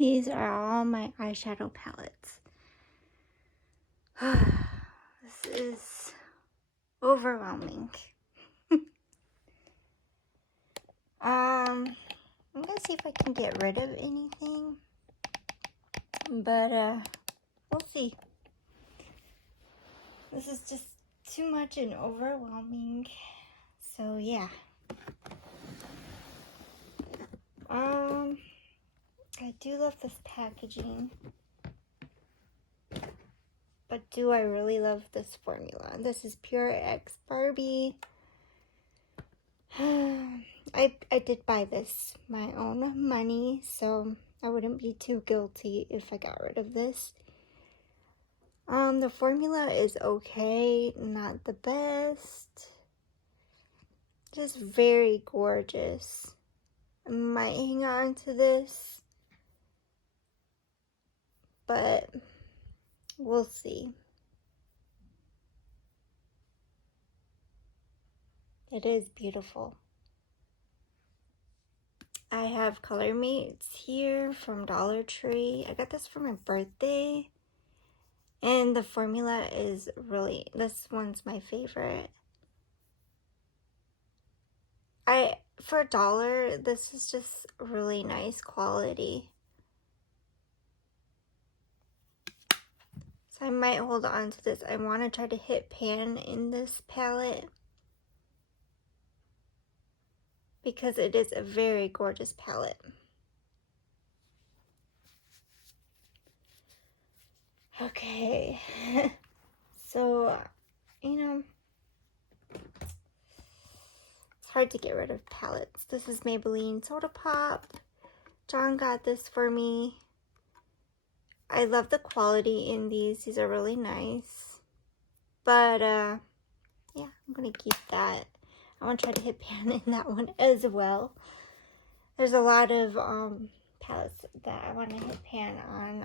These are all my eyeshadow palettes. This is overwhelming. I'm gonna see if I can get rid of anything, but we'll see. This is just too much and overwhelming, so yeah. I do love this packaging, but do I really love this formula? This is Pure X Barbie. I did buy this my own money, so I wouldn't be too guilty if I got rid of this. The formula is okay, not the best. Just very gorgeous. I might hang on to this, but we'll see. It is beautiful. I have Color Mates here from Dollar Tree. I got this for my birthday. And the formula is really, this one's my favorite. For $1, this is just really nice quality. So I might hold on to this. I want to try to hit pan in this palette, because it is a very gorgeous palette. Okay, so, you know, it's hard to get rid of palettes. This is Maybelline Soda Pop. John got this for me. I love the quality in these. These are really nice. But, yeah, I'm going to keep that. I want to try to hit pan in that one as well. There's a lot of palettes that I want to hit pan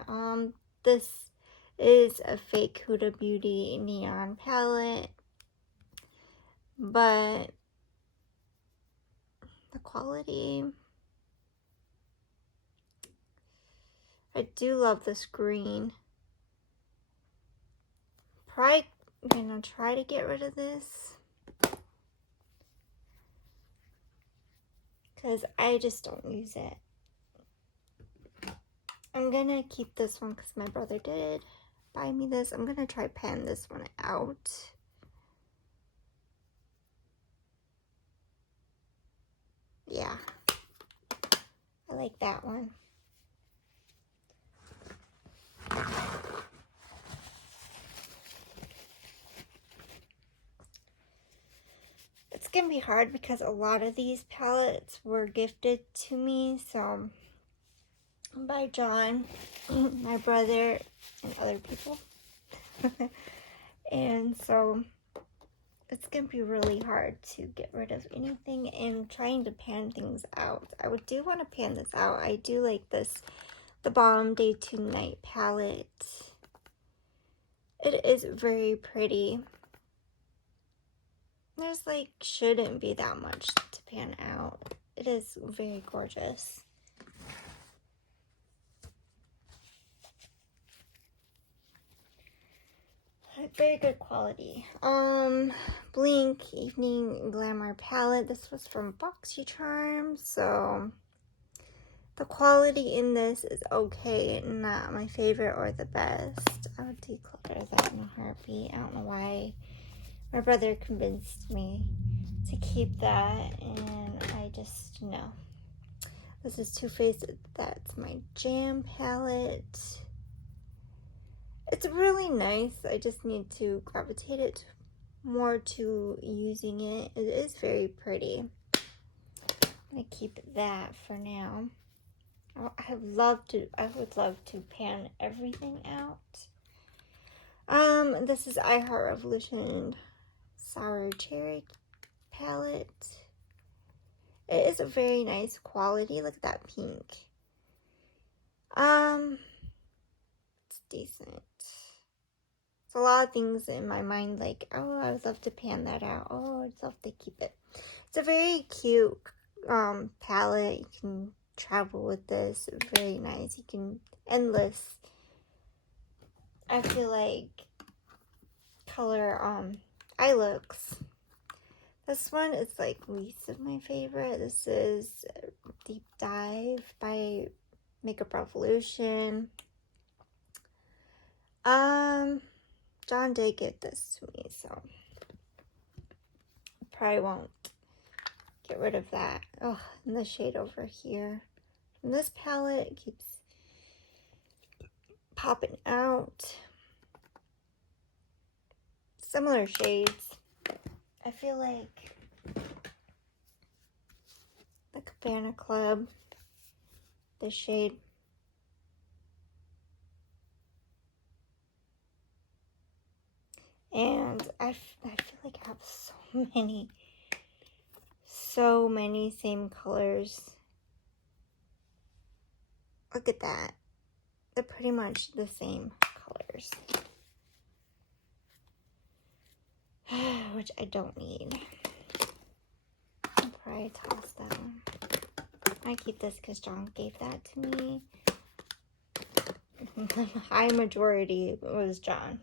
on. This is a fake Huda Beauty neon palette, but the quality, I do love this green. Probably gonna try to get rid of this, because I just don't use it. I'm gonna keep this one because my brother did buy me this. I'm gonna try pan this one out. Yeah, I like that one. It's gonna be hard because a lot of these palettes were gifted to me, so by John, my brother, and other people. And so it's gonna be really hard to get rid of anything, and trying to pan things out. I do want to pan this out. I do like this, the Balm Day to Night palette. It is very pretty. There's like shouldn't be that much to pan out. It is very gorgeous. Very good quality. Blink Evening Glamour palette. This was from BoxyCharm, so the quality in this is okay, not my favorite or the best. I would declutter that in a heartbeat. I don't know why. My brother convinced me to keep that, and I just know. This is Too Faced. That's my Jam palette. It's really nice. I just need to gravitate it more to using it. It is very pretty. I'm gonna keep that for now. I would love to pan everything out. This is I Heart Revolution Sour Cherry palette. It is a very nice quality. Look at that pink. It's decent. It's a lot of things in my mind, like, oh, I would love to pan that out. Oh, I'd love to keep it. It's a very cute palette. You can travel with this. Really nice. You can endless. I feel like color eye looks. This one is like least of my favorite. This is Deep Dive by Makeup Revolution. John did give this to me, so I probably won't get rid of that. Oh, and the shade over here from this palette, it keeps popping out. Similar shades. I feel like the Cabana Club, the shade. And I feel like I have so many same colors. Look at that. They're pretty much the same colors. Which I don't need. I'll probably toss that one. I keep this because John gave that to me. The high majority was John.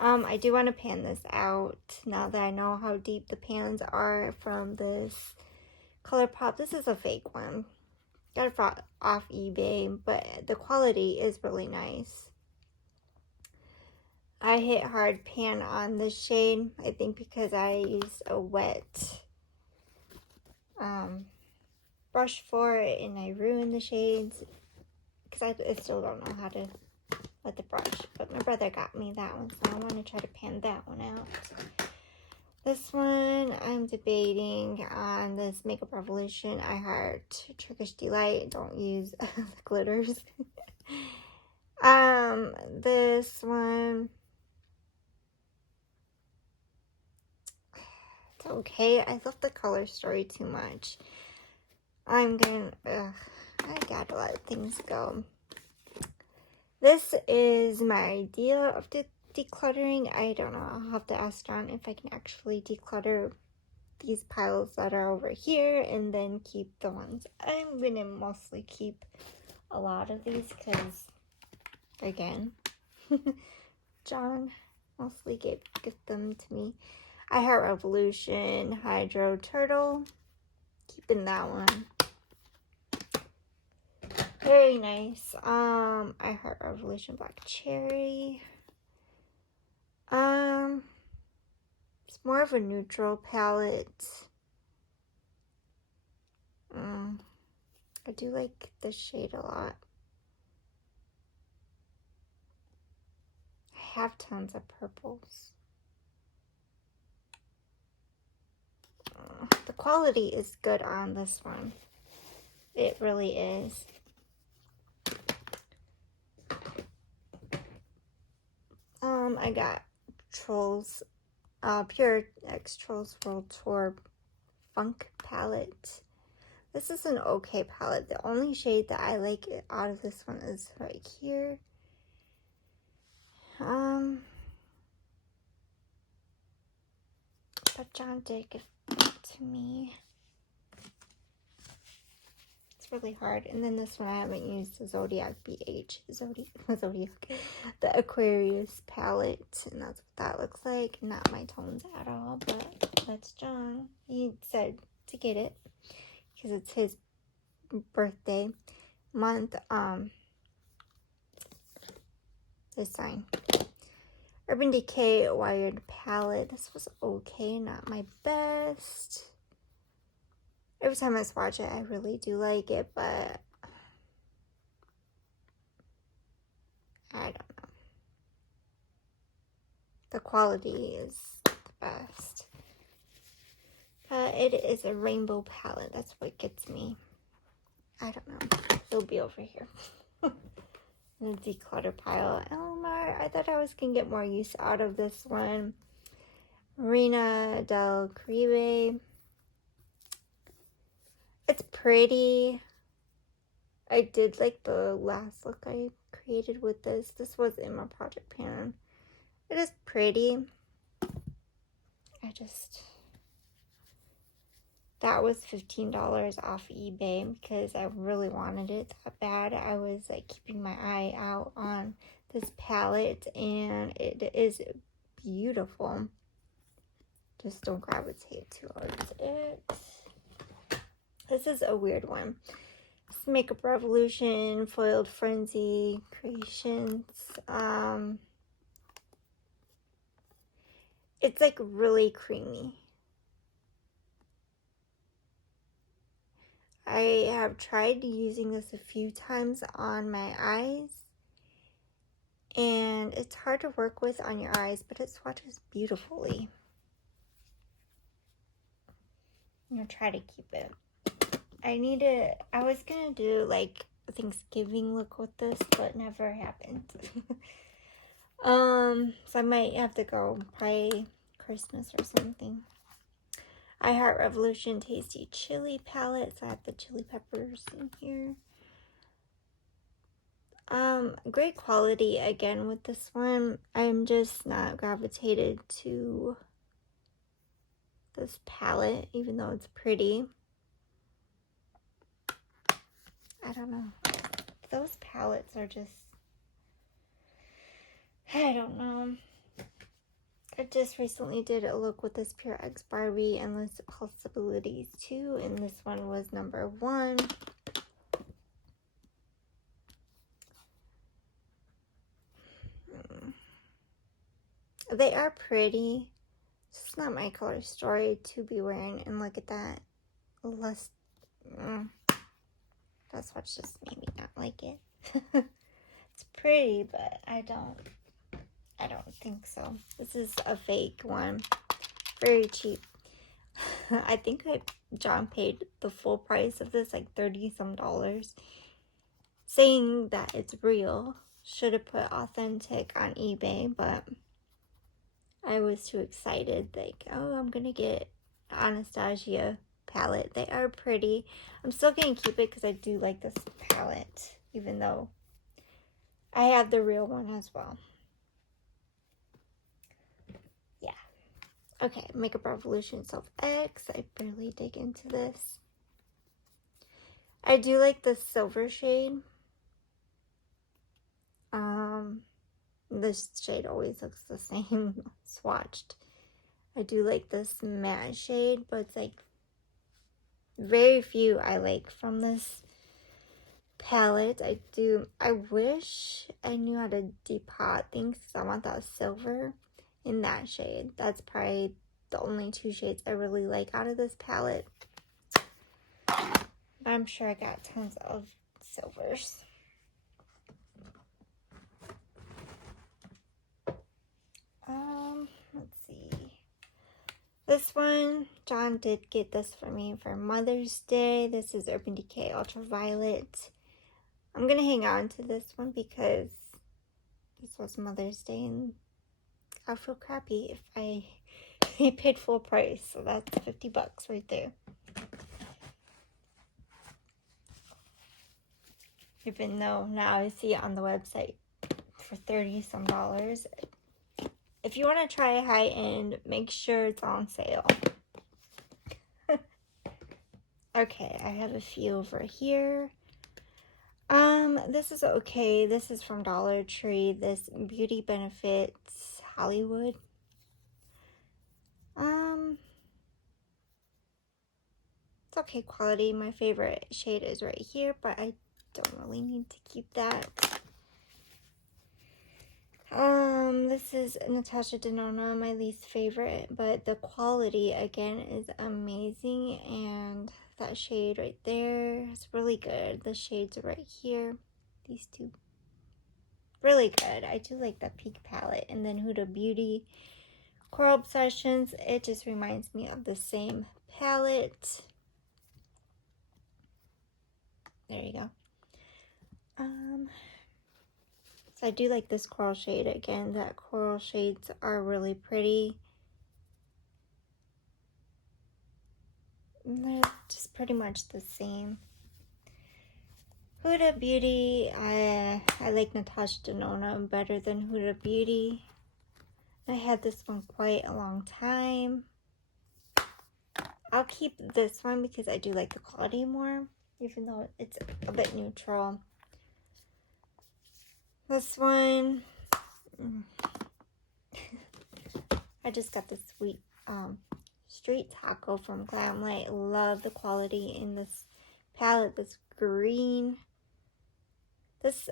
I do want to pan this out now that I know how deep the pans are from this ColourPop. This is a fake one. Got it off eBay, but the quality is really nice. I hit hard pan on this shade, I think because I used a wet brush for it and I ruined the shades because I still don't know how to with the brush, but my brother got me that one, so I want to try to pan that one out. This one, I'm debating on this Makeup Revolution I Heart Turkish Delight. Don't use the glitters. This one, it's okay. I love the color story too much. I gotta let things go. This is my idea of decluttering. I don't know. I'll have to ask John if I can actually declutter these piles that are over here and then keep the ones. I'm going to mostly keep a lot of these because, again, John mostly gift them to me. I Heart Revolution Hydro Turtle. Keeping that one. Very nice. I Heart Revolution Black Cherry. It's more of a neutral palette. I do like this shade a lot. I have tons of purples. The quality is good on this one. It really is. I got Trolls, Pure X Trolls World Tour Funk palette. This is an okay palette. The only shade that I like out of this one is right here. But John did give it to me. It's really hard. And then this one I haven't used, the Zodiac Zodiac, the Aquarius palette, and that's what that looks like. Not my tones at all, but that's John. He said to get it because it's his birthday month. This sign. Urban Decay Wired palette. This was okay, not my best. Every time I swatch it, I really do like it, but I don't know. The quality is the best. But it is a rainbow palette. That's what gets me. I don't know. It'll be over here. The declutter pile. Elmar, I thought I was going to get more use out of this one. Marina del Caribe. It's pretty. I did like the last look I created with this. This was in my project pan. It is pretty. that was $15 off eBay because I really wanted it that bad. I was like keeping my eye out on this palette, and it is beautiful. Just don't gravitate towards it. This is a weird one. It's Makeup Revolution Foiled Frenzy Creations. It's like really creamy. I have tried using this a few times on my eyes, and it's hard to work with on your eyes, but it swatches beautifully. I'm gonna try to keep it. I was gonna do like a Thanksgiving look with this, but never happened. So I might have to go by Christmas or something. I Heart Revolution Tasty Chili Palette. So I have the chili peppers in here. Great quality again with this one. I'm just not gravitated to this palette, even though it's pretty. I don't know. Those palettes are just, I don't know. I just recently did a look with this Pure X Barbie Endless Possibilities 2, and this one was number 1. They are pretty. It's just not my color story to be wearing, and look at that. Less, that's what's just made me not like it. It's pretty, but I don't think so. This is a fake one. Very cheap. I think John paid the full price of this, like $30-some, saying that it's real. Should have put authentic on eBay, but I was too excited. Like, oh, I'm gonna get Anastasia palette. They are pretty. I'm still gonna keep it because I do like this palette, even though I have the real one as well. Yeah. Okay, Makeup Revolution Self X. I barely dig into this. I do like the silver shade. This shade always looks the same swatched. I do like this matte shade, but it's like very few I like from this palette. I wish I knew how to depot things because I want that silver in that shade. That's probably the only 2 shades I really like out of this palette. I'm sure I got tons of silvers. Let's see. This one, John did get this for me for Mother's Day. This is Urban Decay Ultraviolet. I'm gonna hang on to this one because this was Mother's Day, and I'll feel crappy if I paid full price. So that's $50 right there. Even though now I see it on the website for $30-some. If you want to try a high-end, make sure it's on sale. Okay, I have a few over here. This is okay. This is from Dollar Tree. This Beauty Benefits Hollywood. It's okay quality. My favorite shade is right here, but I don't really need to keep that. This is Natasha Denona, my least favorite, but the quality again is amazing, and that shade right there is really good. The shades are right here. These two, really good. I do like the Peak palette, and then Huda Beauty Coral Obsessions. It just reminds me of the same palette. There you go. So I do like this coral shade again. That coral shades are really pretty. And they're just pretty much the same. Huda Beauty, I like Natasha Denona better than Huda Beauty. I had this one quite a long time. I'll keep this one because I do like the quality more, even though it's a bit neutral. This one, I just got this sweet street taco from Glamlight. Love the quality in this palette. This green, this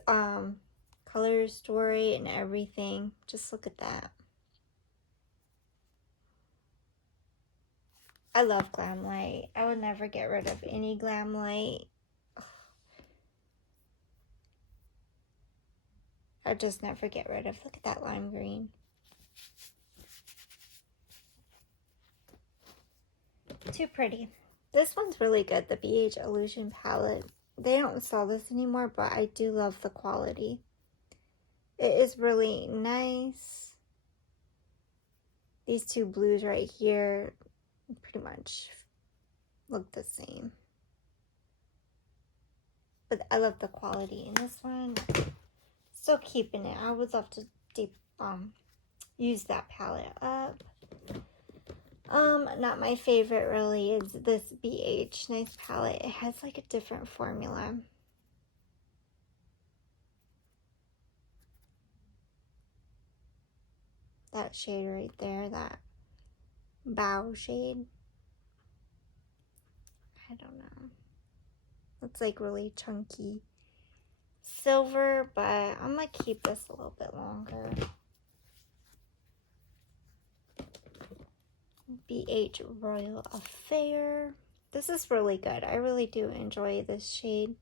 color story and everything. Just look at that. I love Glamlight. I would never get rid of any Glamlight. I just never get rid of. Look at that lime green. Too pretty. This one's really good, the BH Illusion palette. They don't sell this anymore, but I do love the quality. It is really nice. These two blues right here pretty much look the same. But I love the quality in this one. Still keeping it. I would love to use that palette up. Not my favorite really is this BH Nice palette. It has like a different formula. That shade right there, that bow shade. I don't know. It's like really chunky silver, but I'm gonna keep this a little bit longer. BH Royal Affair. This is really good. I really do enjoy this shade.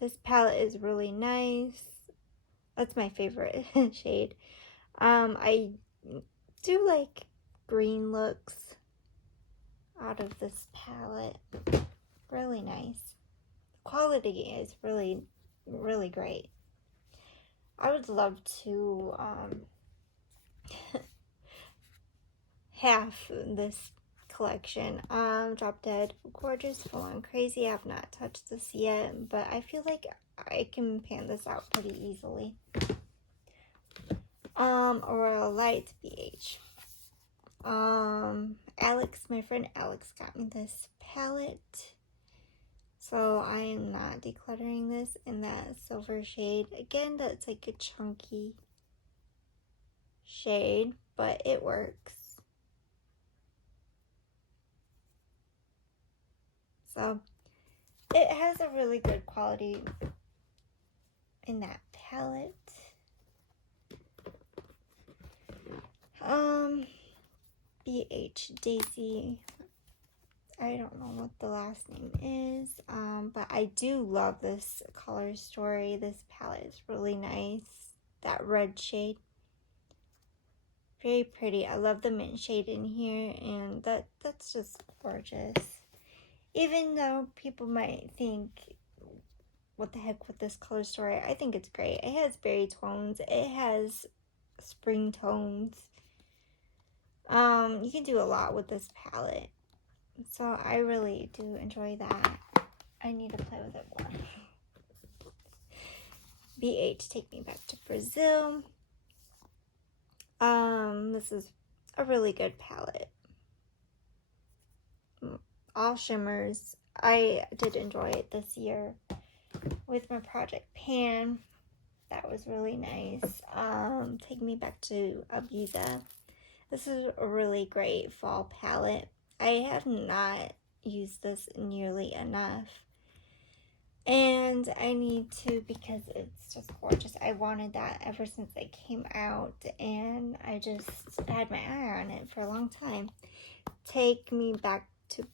This palette is really nice. That's my favorite shade. I do like green looks out of this palette. Really nice. Quality is really, really great. I would love to have this collection. Drop Dead Gorgeous, Full On Crazy. I have not touched this yet, but I feel like I can pan this out pretty easily. Royal Light BH. Alex, my friend Alex got me this palette. So I am not decluttering this in that silver shade. Again, that's like a chunky shade, but it works. So it has a really good quality in that palette. BH Daisy. I don't know what the last name is, but I do love this color story. This palette is really nice. That red shade. Very pretty. I love the mint shade in here, and that's just gorgeous. Even though people might think, what the heck with this color story, I think it's great. It has berry tones. It has spring tones. You can do a lot with this palette. So I really do enjoy that. I need to play with it more. BH Take Me Back to Brazil. This is a really good palette. All shimmers. I did enjoy it this year with my Project Pan. That was really nice. Take Me Back to Ibiza. This is a really great fall palette. I have not used this nearly enough. And I need to because it's just gorgeous. I wanted that ever since it came out, and I just had my eye on it for a long time. Take Me Back to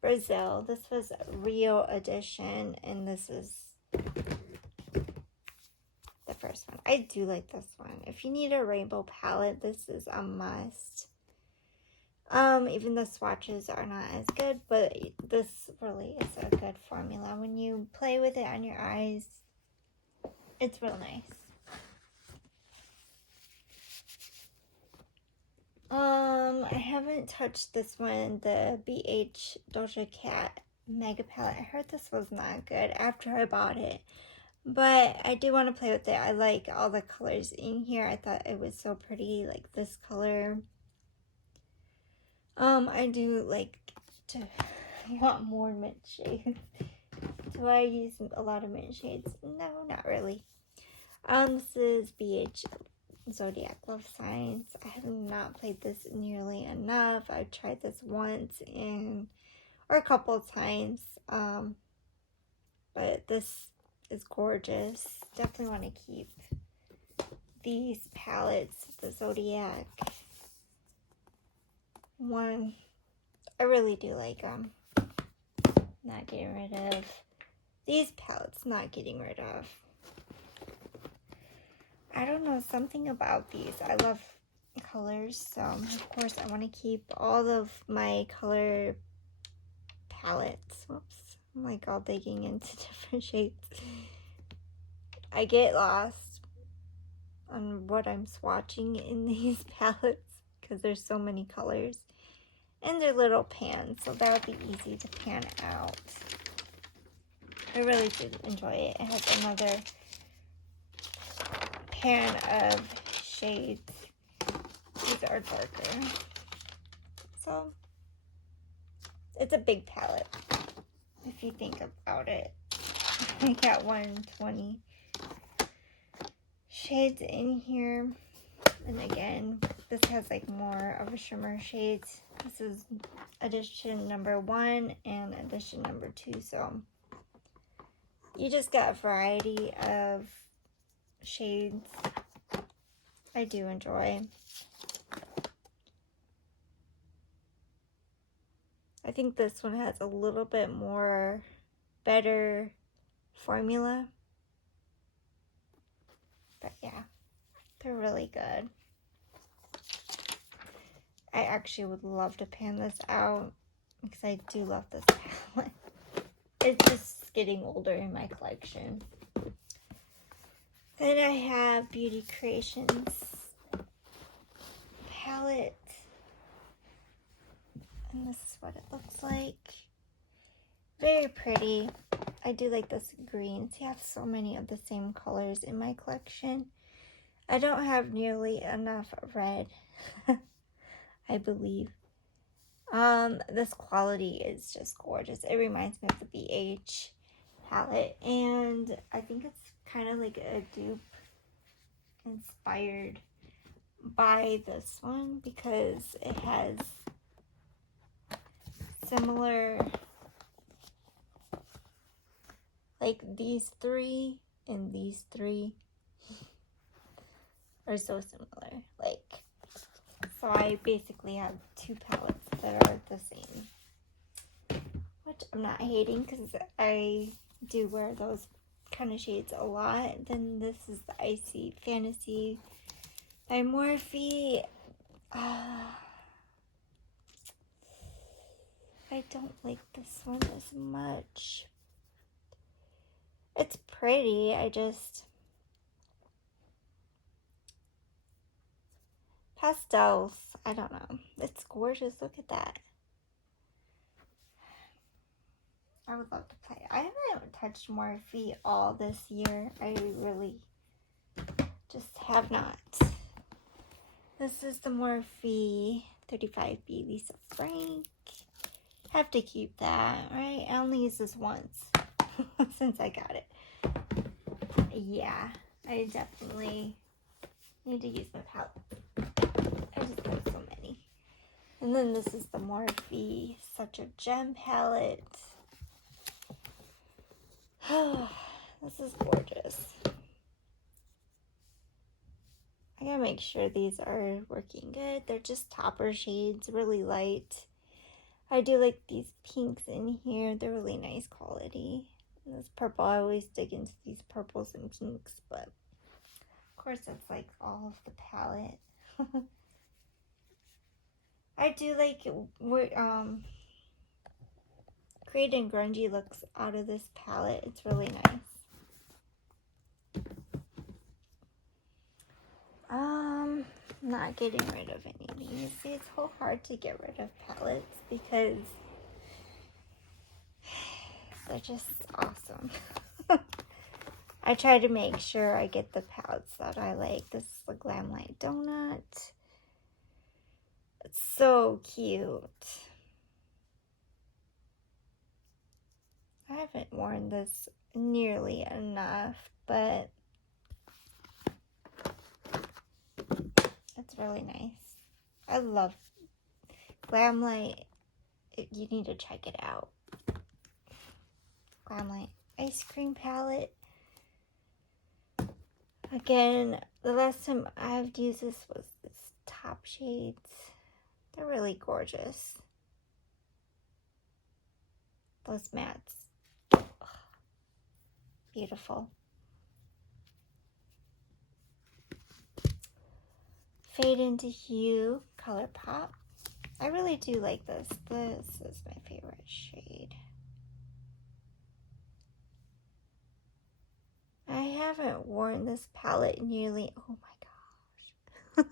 Brazil. This was Rio edition, and this is the first one. I do like this one. If you need a rainbow palette, this is a must. Even the swatches are not as good, but this really is a good formula. When you play with it on your eyes, it's real nice. I haven't touched this one, the BH Doja Cat Mega Palette. I heard this was not good after I bought it, but I do want to play with it. I like all the colors in here. I thought it was so pretty, like this color. I do like to want more mint shades. Do I use a lot of mint shades? No, not really. This is BH Zodiac Love Signs. I have not played this nearly enough. I've tried this once or a couple of times. But this is gorgeous. Definitely want to keep these palettes, the Zodiac one. I really do like them. Not getting rid of these palettes, not getting rid of. I don't know, something about these. I love colors, so of course I want to keep all of my color palettes. Whoops, I'm like all digging into different shades. I get lost on what I'm swatching in these palettes because there's so many colors. And they're little pans, so that would be easy to pan out. I really did enjoy it. It has another pan of shades. These are darker. So, it's a big palette, if you think about it. I got 120 shades in here. And again, this has like more of a shimmer shades. This is edition number 1 and edition number 2. So you just got a variety of shades. I do enjoy. I think this one has a little bit more better formula. But yeah, they're really good. I actually would love to pan this out because I do love this palette. It's just getting older in my collection. Then I have Beauty Creations palette. And this is what it looks like. Very pretty. I do like this green. See, I have so many of the same colors in my collection. I don't have nearly enough red. I believe. This quality is just gorgeous. It reminds me of the BH palette, and I think it's kind of like a dupe inspired by this one because it has similar, like these three and these three are so similar. Like, so I basically have 2 palettes that are the same, which I'm not hating because I do wear those kind of shades a lot. Then this is the Icy Fantasy by Morphe. I don't like this one as much. It's pretty, pastels, I don't know. It's gorgeous. Look at that. I would love to play. I haven't touched Morphe all this year. I really just have not. This is the Morphe 35B Lisa Frank. Have to keep that, right? I only used this once since I got it. Yeah, I definitely need to use my palette. I just have so many. And then this is the Morphe Such a Gem palette. This is gorgeous. I gotta make sure these are working good. They're just topper shades, really light. I do like these pinks in here. They're really nice quality. And this purple, I always dig into these purples and pinks, but of course that's like all of the palette. I do like creating grungy looks out of this palette. It's really nice. Not getting rid of any of these. See, it's so hard to get rid of palettes because they're just awesome. I try to make sure I get the palettes that I like. This is the Glam Light Donut. It's so cute. I haven't worn this nearly enough, but it's really nice. I love Glamlight. You need to check it out. Glamlight ice cream palette. Again, the last time I've used this was this top shades. They're really gorgeous. Those mattes. Ugh, beautiful. Fade into Hue ColourPop. I really do like this. This is my favorite shade. I haven't worn this palette nearly, oh my gosh.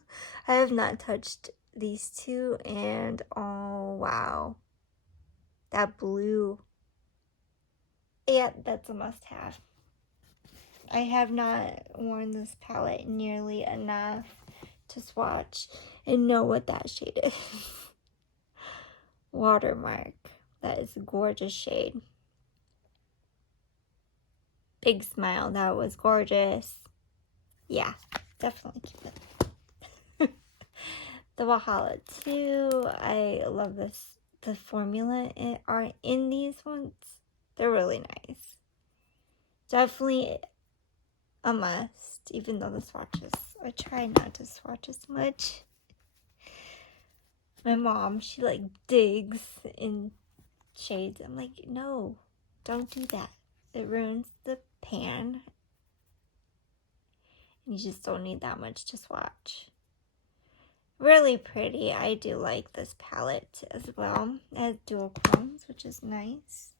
I have not touched these two, and oh wow. That blue. Yeah, that's a must-have. I have not worn this palette nearly enough to swatch and know what that shade is. Watermark. That is a gorgeous shade. Big Smile. That was gorgeous. Yeah, definitely keep it. The Valhalla 2. I love this. The formula are in these ones. They're really nice. Definitely a must, even though the swatches, I try not to swatch as much. My mom, she like digs in shades. I'm like, no, don't do that. It ruins the pan. You just don't need that much to swatch. Really pretty. I do like this palette as well. It has dual chromes, which is nice.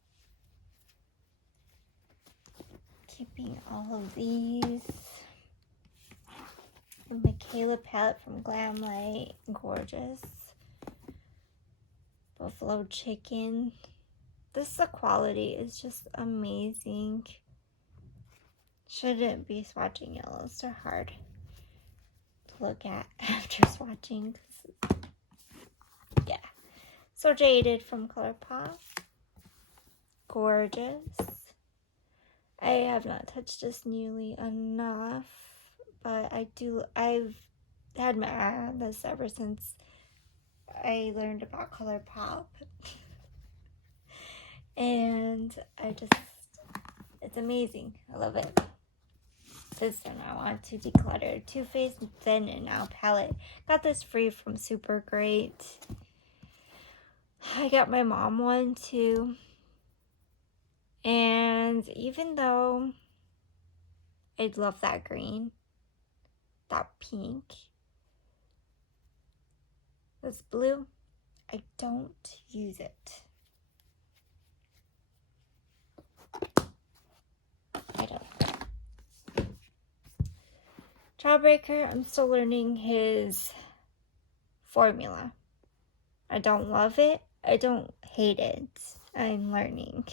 Keeping all of these. The Michaela palette from Glamlight. Gorgeous. Buffalo Chicken. This, the quality is just amazing. Shouldn't be swatching yellows. They're hard to look at after swatching. Yeah. So Jaded from ColourPop. Gorgeous. I have not touched this nearly enough, but I've had my eye on this ever since I learned about ColourPop. And it's amazing. I love it. This one I want to declutter. Too Faced Then and Now palette. Got this free from Super Great. I got my mom one too. And even though I love that green, that pink, this blue, I don't use it. I don't. Jawbreaker, I'm still learning his formula. I don't love it. I don't hate it. I'm learning.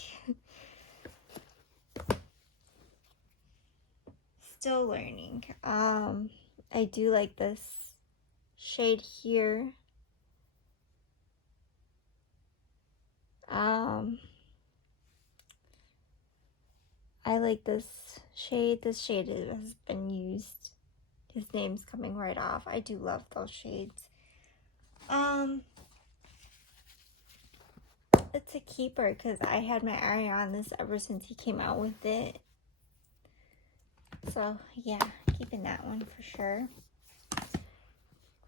Still learning. I do like this shade here. I like this shade. This shade has been used. His name's coming right off. I do love those shades. It's a keeper because I had my eye on this ever since he came out with it. So yeah, keeping that one for sure.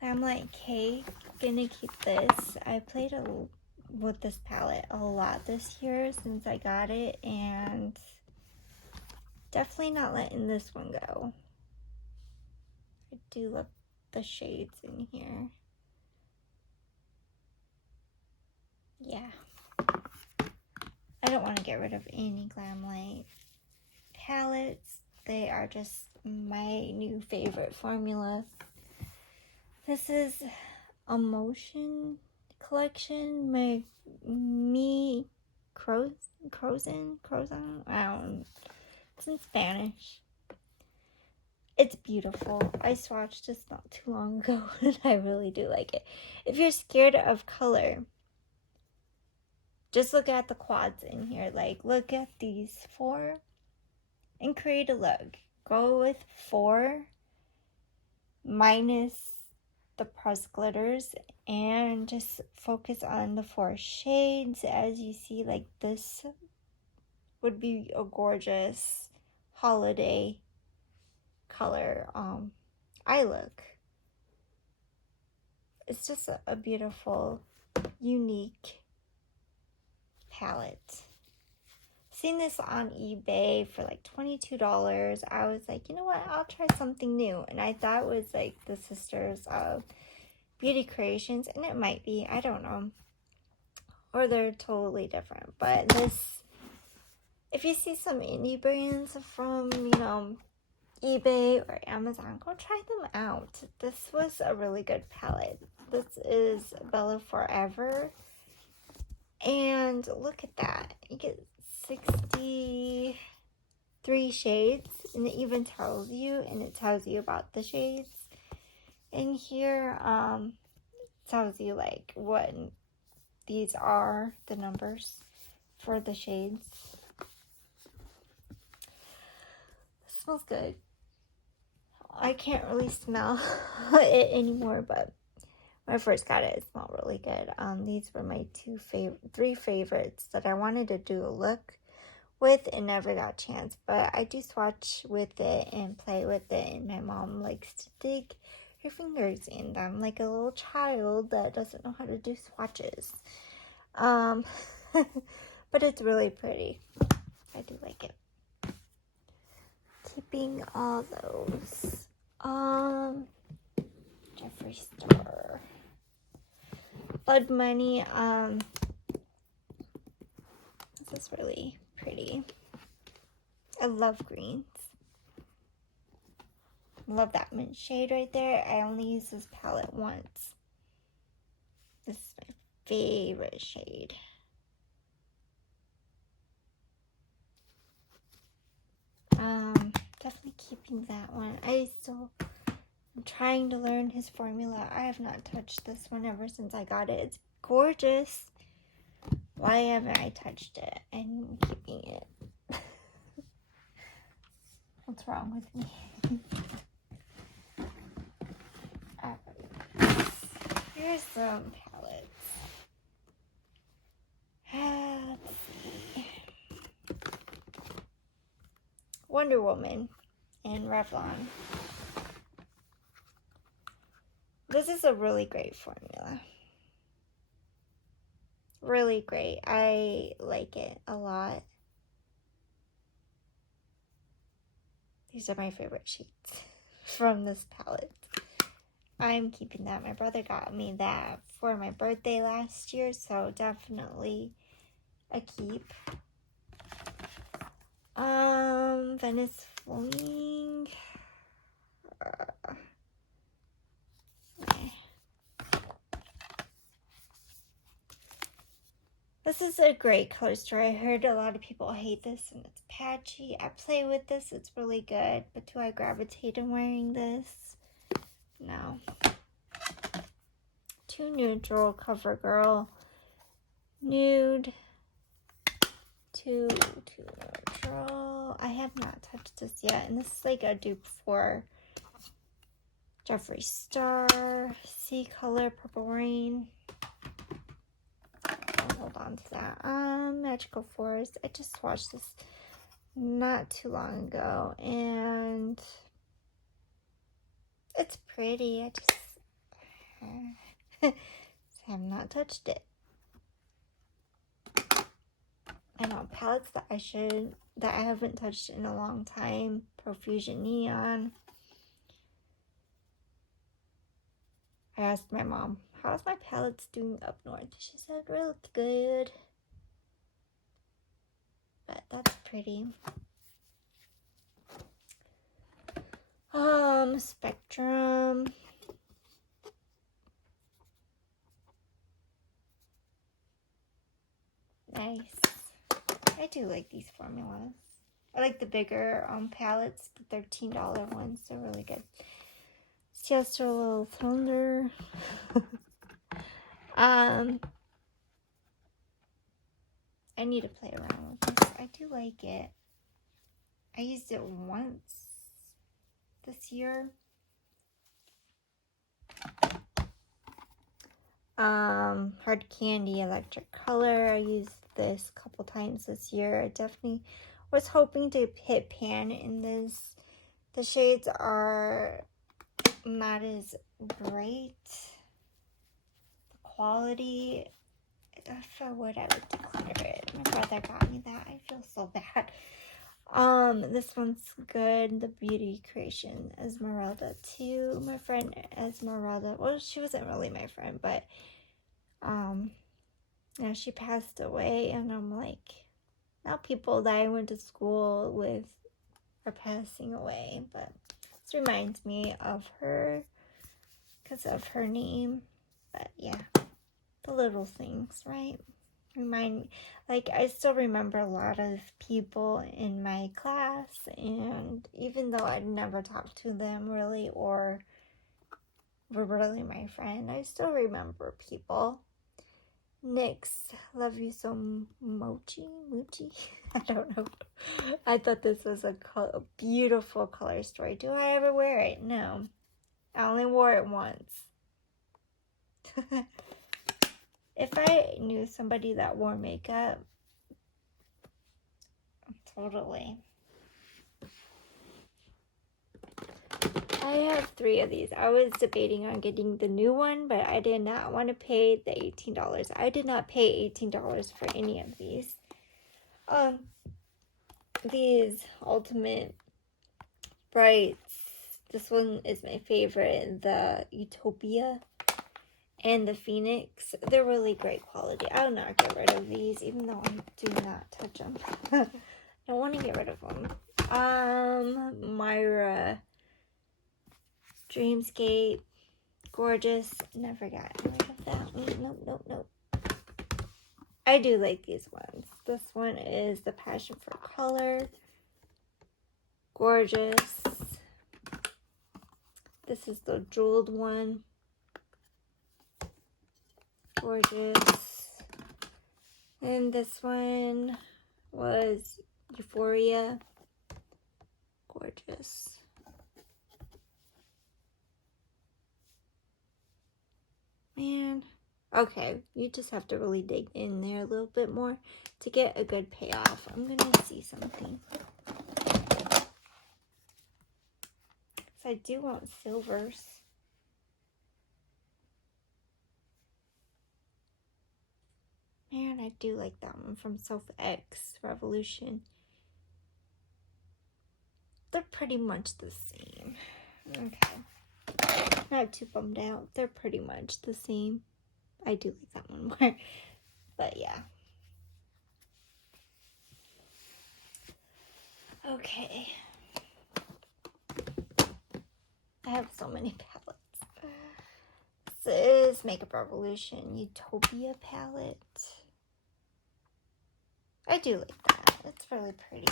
Glamlight Cake, gonna keep this. I played with this palette a lot this year since I got it, and definitely not letting this one go. I do love the shades in here. Yeah. I don't want to get rid of any Glamlight palettes. They are just my new favorite formula. This is a motion collection. Me Crozen, I don't know. It's in Spanish. It's beautiful. I swatched this not too long ago and I really do like it. If you're scared of color, just look at the quads in here. Like, look at these 4 and create a look. Go with 4 minus the pressed glitters and just focus on the 4 shades. As you see, like, this would be a gorgeous holiday color eye look. It's just a beautiful, unique palette. Seen this on eBay for like $22. I was like, you know what, I'll try something new. And I thought it was like the Sisters of Beauty Creations, and it might be, I don't know, or they're totally different. But this, if you see some indie brands from, you know, eBay or Amazon, go try them out. This was a really good palette. This is Bella Forever, and look at that, you get 63 shades, and it even tells you, and it tells you about the shades in here. Tells you like what these are, the numbers for the shades. It smells good. I can't really smell it anymore, but when I first got it, it smelled really good. These were my 3 favorites that I wanted to do a look with and never got a chance. But I do swatch with it and play with it, and my mom likes to dig her fingers in them like a little child that doesn't know how to do swatches. But it's really pretty. I do like it. Keeping all those. Jeffree Star. Blood Money. This is really pretty. I love greens. Love that mint shade right there. I only use this palette once. This is my favorite shade. Definitely keeping that one. I'm trying to learn his formula. I have not touched this one ever since I got it. It's gorgeous. Why haven't I touched it? I'm keeping it. What's wrong with me? Here's some palettes. Let's see. Wonder Woman and Revlon. This is a really great formula. Really great. I like it a lot. These are my favorite shades from this palette. I'm keeping that. My brother got me that for my birthday last year, so definitely a keep. Venice Flowing. This is a great color story. I heard a lot of people hate this and it's patchy. I play with this. It's really good. But do I gravitate in wearing this? No. Too neutral, CoverGirl. Nude. Too neutral. I have not touched this yet. And this is like a dupe for Jeffree Star. Sea Color, Purple Rain. Hold on to that. Magical Forest. I just watched this not too long ago, and it's pretty. I just have not touched it. I know palettes that I haven't touched in a long time. Profusion Neon. I asked my mom, how's my palettes doing up north? She said, real good. But that's pretty. Spectrum. Nice. I do like these formulas. I like the bigger palettes, the $13 ones. They're really good. Siesta Little Thunder. I need to play around with this. I do like it. I used it once this year. Hard Candy Electric Color. I used this a couple times this year. I definitely was hoping to hit pan in this. The shades are not as great. The quality, if I would, I would declutter it. My brother got me that. I feel so bad. This one's good. The Beauty Creation Esmeralda too. My friend Esmeralda, well, she wasn't really my friend, but now she passed away, and I'm like, now people that I went to school with are passing away, but this reminds me of her because of her name. But yeah, the little things, right? Like, I still remember a lot of people in my class, and even though I'd never talked to them really or were really my friend, I still remember people. NYX, Love You So Mochi? I don't know. I thought this was a beautiful color story. Do I ever wear it? No. I only wore it once. If I knew somebody that wore makeup, totally. I have 3 of these. I was debating on getting the new one, but I did not want to pay the $18. I did not pay $18 for any of these. These Ultimate Brights. This one is my favorite. The Utopia and the Phoenix. They're really great quality. I will not get rid of these, even though I do not touch them. I don't want to get rid of them. Myra Dreamscape, gorgeous. Never got rid of that one. Nope. I do like these ones. This one is the Passion for Color, gorgeous. This is the jeweled one, gorgeous. And this one was Euphoria, gorgeous. Man, okay, you just have to really dig in there a little bit more to get a good payoff. I'm gonna see something. So I do want silvers. Man, I do like that one from Self X Revolution. They're pretty much the same. Okay. Not too bummed out. They're pretty much the same. I do like that one more. But yeah. Okay. I have so many palettes. This is Makeup Revolution Utopia palette. I do like that. It's really pretty.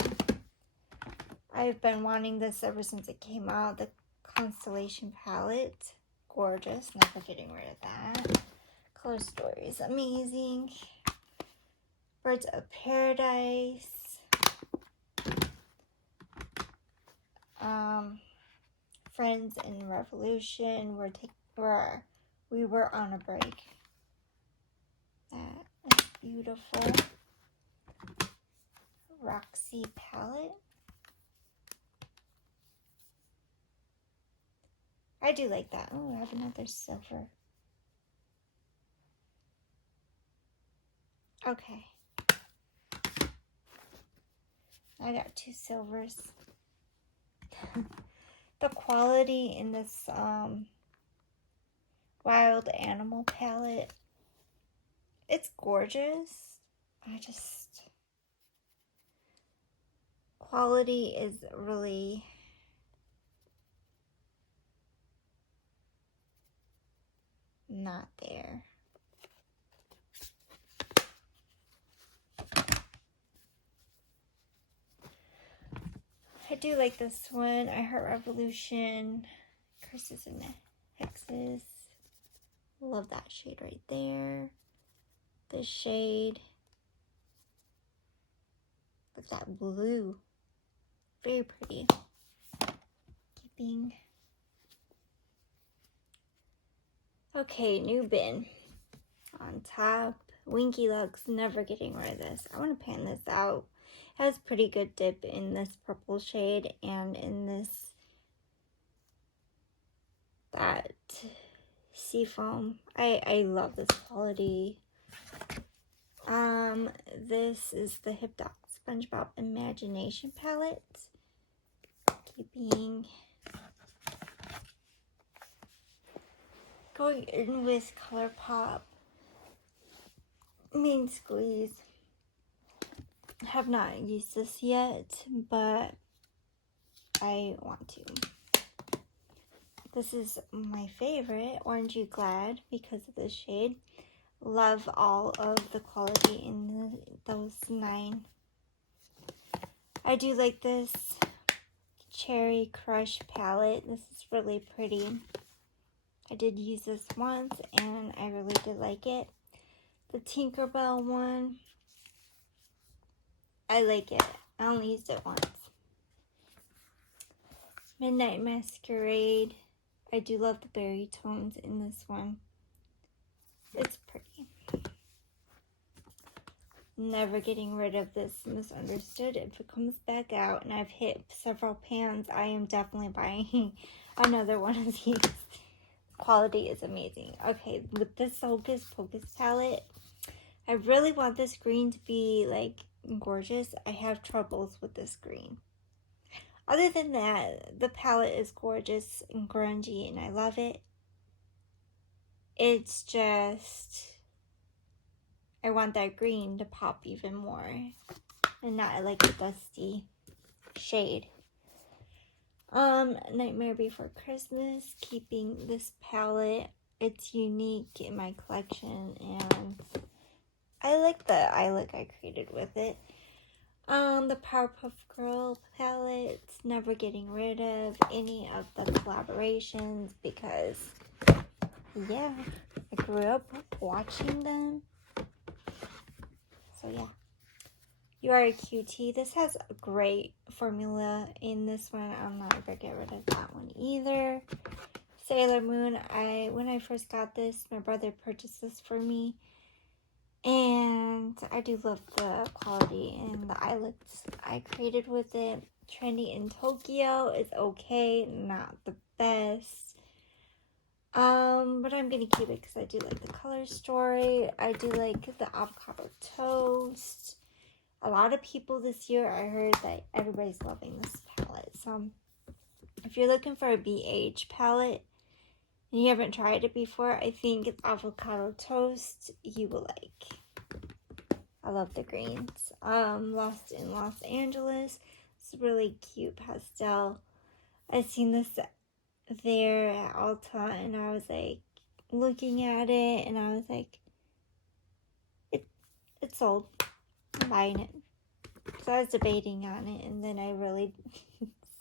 I've been wanting this ever since it came out. The Constellation palette. Gorgeous. Never getting rid of that. Color Story is amazing. Birds of Paradise. Friends in Revolution. We were on a break. That is beautiful. Roxy palette. I do like that. Oh, I have another silver. Okay. I got 2 silvers. The quality in this Wild Animal palette, it's gorgeous. Quality is really not there. do like this one. I Heart Revolution. Curses and Hexes. Love that shade right there. This shade. Look at that blue. Very pretty. Keeping. Okay, new bin. On top. Winky Looks. Never getting rid of this. I want to pan this out. It has pretty good dip in this purple shade and in this that seafoam. I love this quality. This is the Hip Dog SpongeBob Imagination palette. Keeping going in with ColourPop Main Squeeze. Have not used this yet, but I want to. This is my favorite, Orangey Glad, because of the shade. Love all of the quality in those 9. I do like this Cherry Crush palette. This is really pretty. I did use this once, and I really did like it. The Tinkerbell one, I like it. I only used it once. Midnight Masquerade. I do love the berry tones in this one. It's pretty. Never getting rid of this Misunderstood. If it comes back out and I've hit several pans, I am definitely buying another one of these. Quality is amazing. Okay, with this Hocus Pocus palette, I really want this green to be like gorgeous. I have troubles with this green. Other than that, the palette is gorgeous and grungy and I love it. It's just, I want that green to pop even more and not like a dusty shade. Nightmare Before Christmas, keeping this palette. It's unique in my collection and I like the eye look I created with it. The Powerpuff Girl palette, never getting rid of any of the collaborations because, yeah, I grew up watching them. So, yeah. You Are a Cutie. This has a great formula in this one. I'm not going to get rid of that one either. Sailor Moon. When I first got this, my brother purchased this for me. And I do love the quality and the eye looks I created with it. Trendy in Tokyo is okay, not the best. But I'm going to keep it because I do like the color story. I do like the avocado toast. A lot of people this year, I heard that everybody's loving this palette. So if you're looking for a BH palette and you haven't tried it before, I think it's avocado toast you will like. I love the greens. Lost in Los Angeles. It's really cute pastel. I seen this there at Ulta and I was like looking at it and I was like, it's sold. I'm buying it. So I was debating on it and then I really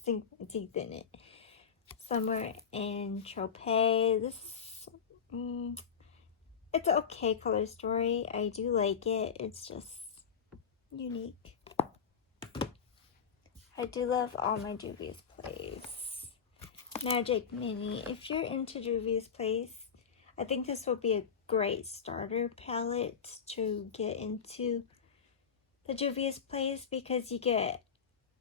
sink my teeth in it. Summer in Tropez. This it's an okay color story. I do like it. It's just unique. I do love all my Juvia's Place. Magic Mini. If you're into Juvia's Place, I think this will be a great starter palette to get into the Juvia's Place because you get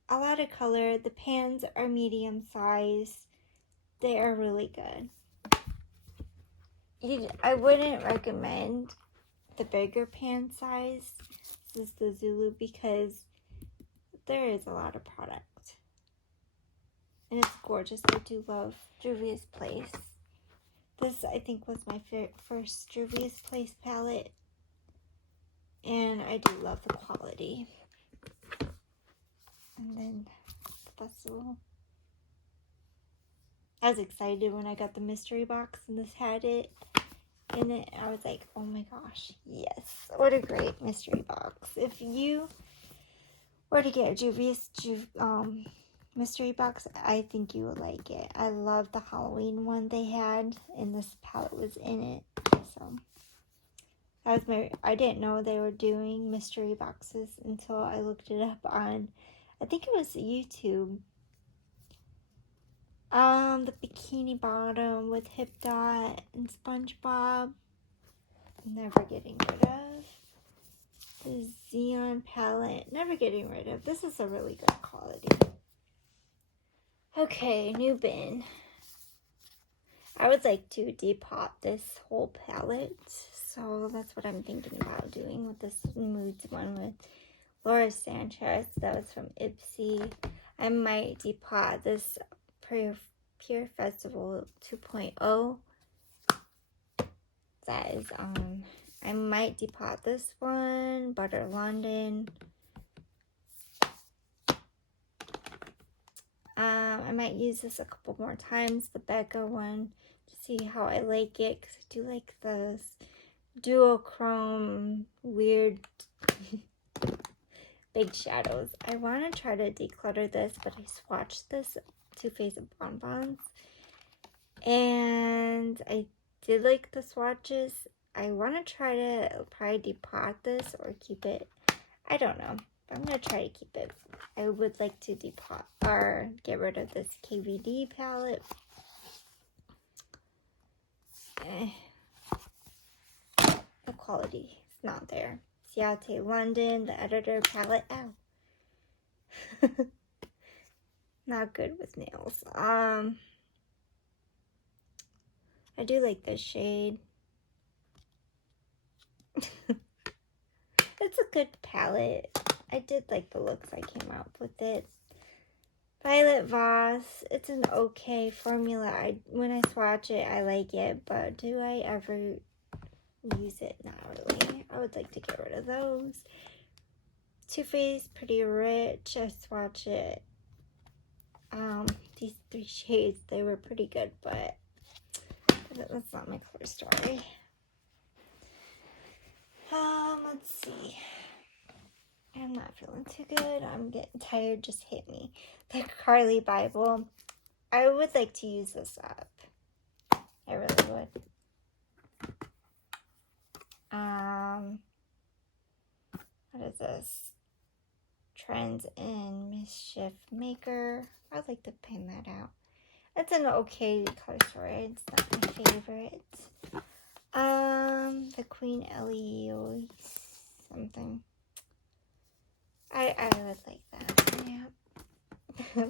a lot of color. The pans are medium size. They are really good. I wouldn't recommend the bigger pan size. This is the Zulu because there is a lot of product. And it's gorgeous. I do love Juvia's Place. This, I think, was my first Juvia's Place palette. And I do love the quality. And then the festival. I was excited when I got the mystery box and this had it in it. I was like, oh my gosh, yes. What a great mystery box. If you were to get Juvia's mystery box. I think you would like it. I love the Halloween one they had, and this palette was in it. So that was I didn't know they were doing mystery boxes until I looked it up on, I think it was YouTube. The Bikini Bottom with Hip Dot and SpongeBob. Never getting rid of. The Xeon palette. Never getting rid of. This is a really good quality. Okay, new bin. I would like to depot this whole palette. So that's what I'm thinking about doing with this Moods one with Laura Sanchez. That was from Ipsy. I might depot this Pure Festival 2.0. That is, I might depot this one, Butter London. I might use this a couple more times, the Becca one, to see how I like it, because I do like those duochrome, weird, big shadows. I want to try to declutter this, but I swatched this Too Faced Bonbons, and I did like the swatches. I want to try to probably depot this or keep it. I don't know. But I'm going to try to keep it. I would like to depot or get rid of this KVD palette. The quality is not there. Ciate London, the Editor palette. Ow. Not good with nails. I do like this shade. It's a good palette. I did like the looks I came up with it. Violet Voss. It's an okay formula. When I swatch it, I like it. But do I ever use it? Not really. I would like to get rid of those. Too Faced Pretty Rich. I swatch it. These three shades, they were pretty good, but that's not my color story. Let's see. I'm not feeling too good. I'm getting tired. Just hit me. The Carly Bible. I would like to use this up. I really would. What is this? Trends in Mischief Maker. I'd like to pin that out. It's an okay color story. It's not my favorite. The Queen Ellie something. I would like that. Yeah.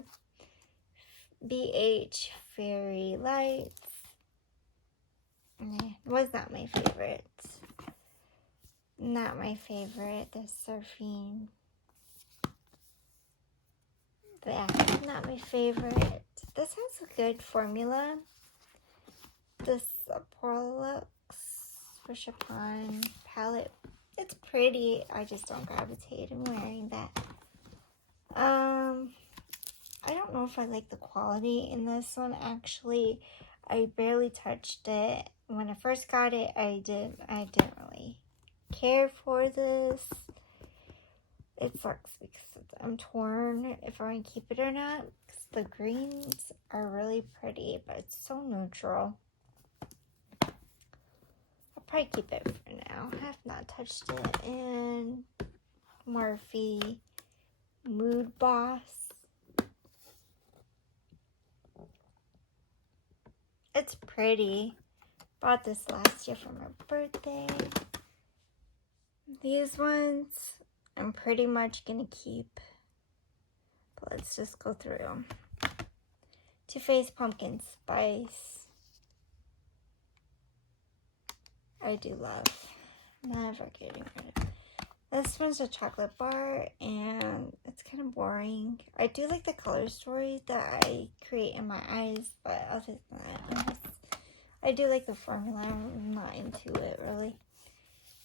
BH Fairy Lights. Was not my favorite. Not my favorite. The Surfing. Not my favorite. This has a good formula. This Porlux for Chopin palette. It's pretty. I just don't gravitate in wearing that. I don't know if I like the quality in this one. Actually, I barely touched it. When I first got it, I didn't really care for this. It sucks because I'm torn if I want to keep it or not. Because the greens are really pretty, but it's so neutral. I'll probably keep it for now. I have not touched it. And Morphe Mood Boss. It's pretty. Bought this last year for my birthday. These ones I'm pretty much gonna keep. But let's just go through them. Too Faced Pumpkin Spice. I do love. Never getting rid of. This one's a chocolate bar, and it's kind of boring. I do like the color stories that I create in my eyes, but other than that, I do like the formula. I'm not into it, really.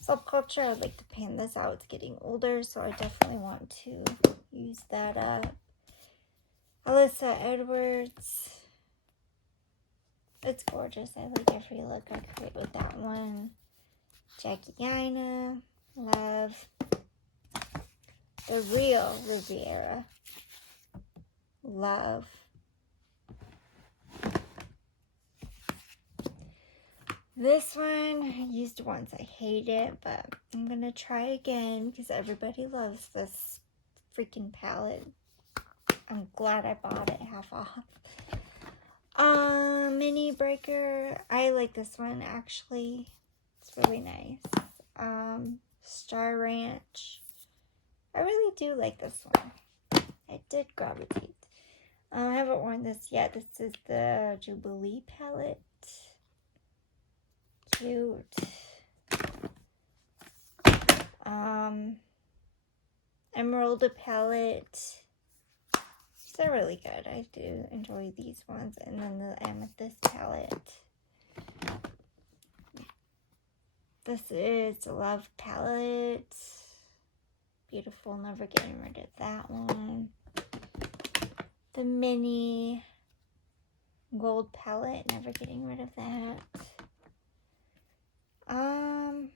Subculture, I'd like to pan this out. It's getting older, so I definitely want to use that up. Alyssa Edwards. It's gorgeous. I like every look I create with that one. Jackie Aina. Love. The Real Riviera. love. This one I used once. I hate it, but I'm gonna try again because everybody loves this freaking palette. I'm glad I bought it half off. Mini Breaker. I like this one actually. It's really nice. Star Ranch. I really do like this one. I did gravitate. I haven't worn this yet. This is the Jubilee palette. Cute. Emerald palette. They're really good. I do enjoy these ones. And then the Amethyst palette. This is the Love palette. Beautiful. Never getting rid of that one. The mini gold palette. Never getting rid of that. I'm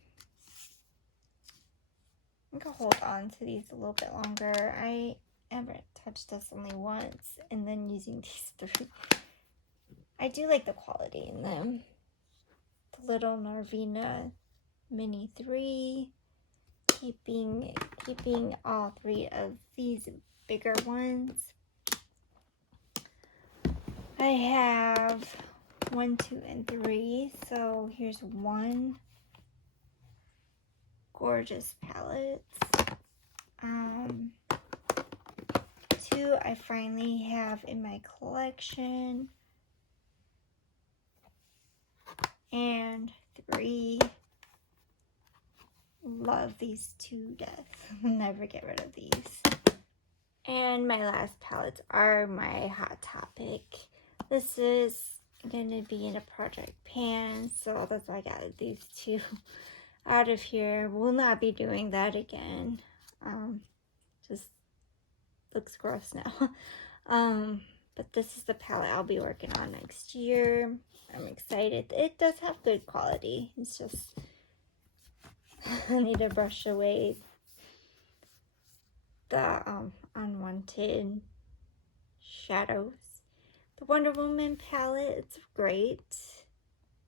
gonna hold on to these a little bit longer. I haven't touched this only once, and then using these three. I do like the quality in them. The little Narvina Mini 3. Keeping all three of these bigger ones. I have 1, 2, and 3. So here's one. Gorgeous palettes. 2 I finally have in my collection. And 3. Love these to death. Never get rid of these. And my last palettes are my Hot Topic. This is going to be in a project pan, so that's why I got these two out of here. Will not be doing that again. Just looks gross now. But this is the palette I'll be working on next year. I'm excited. It does have good quality. It's just I need to brush away the unwanted shadows. The Wonder Woman palette, it's great.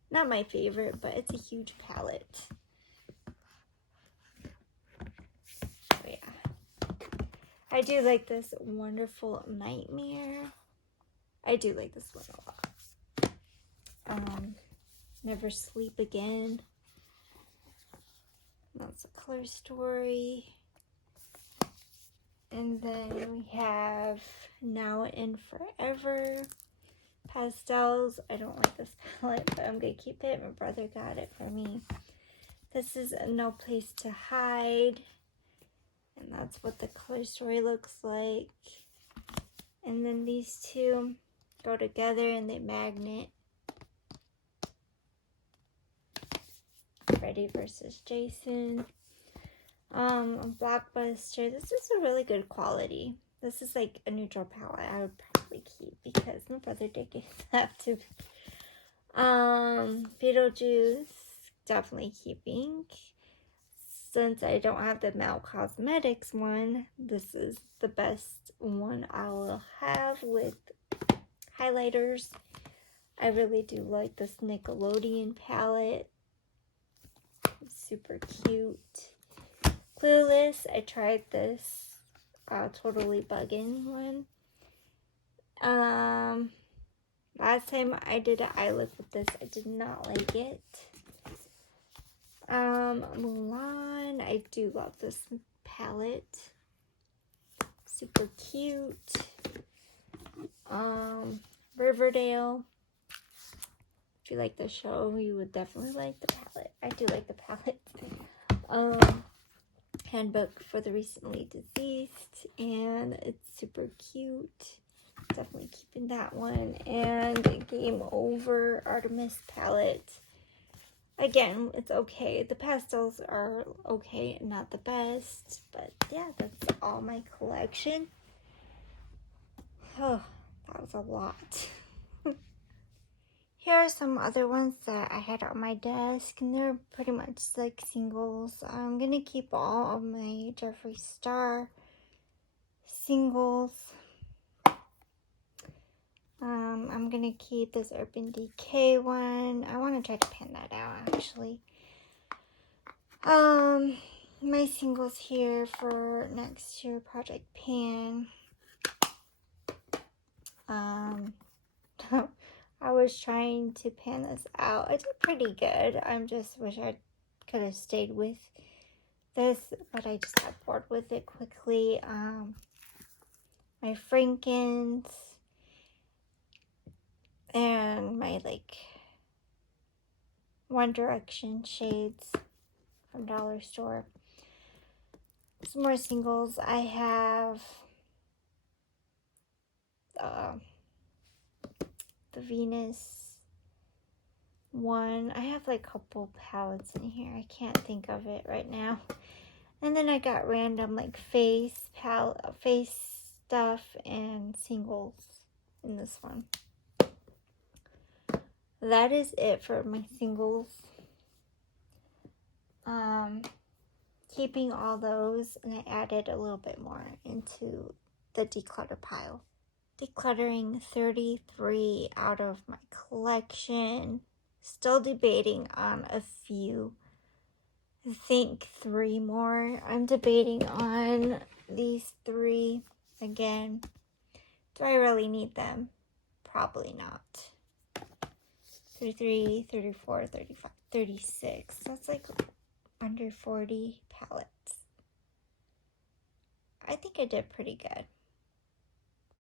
Not my favorite, but it's a huge palette. So yeah. I do like this Wonderful Nightmare. I do like this one a lot. Never Sleep Again. That's a Color Story. And then we have Now and Forever pastels. I don't like this palette, but I'm gonna keep it. My brother got it for me. This is No Place to Hide, and that's what the Color Story looks like. And then these two go together and they magnet. Freddy versus Jason. Blockbuster. This is a really good quality. This is like a neutral palette I would probably keep because my brother did give that to me. Beetlejuice, definitely keeping. Since I don't have the Mel Cosmetics one, this is the best one I will have with highlighters. I really do like this Nickelodeon palette. Super cute. Clueless, I tried this Totally Buggin' one. Last time I did an eye look with this, I did not like it. Mulan, I do love this palette. Super cute. Riverdale. If you like the show, you would definitely like the palette. I do like the palette. Handbook for the Recently Deceased, and it's super cute. Definitely keeping that one. And Game Over Artemis palette. Again, it's okay. The pastels are okay, not the best, but yeah, that's all my collection. Oh, that was a lot. Here are some other ones that I had on my desk, and they're pretty much like singles. I'm going to keep all of my Jeffree Star singles. I'm gonna keep this Urban Decay one. I want to try to pan that out actually. My singles here for next year Project Pan. I was trying to pan this out. I did pretty good. I just wish I could have stayed with this, but I just got bored with it quickly. My Frankens and my like One Direction shades from Dollar Store. Some more singles. I have the Venus one. I have like a couple palettes in here. I can't think of it right now. And then I got random like face stuff and singles in this one. That is it for my singles. Keeping all those, and I added a little bit more into the declutter pile. Decluttering 33 out of my collection. Still debating on a few. I think 3 more. I'm debating on these 3 again. Do I really need them? Probably not. 33, 34, 35, 36. That's like under 40 palettes. I think I did pretty good.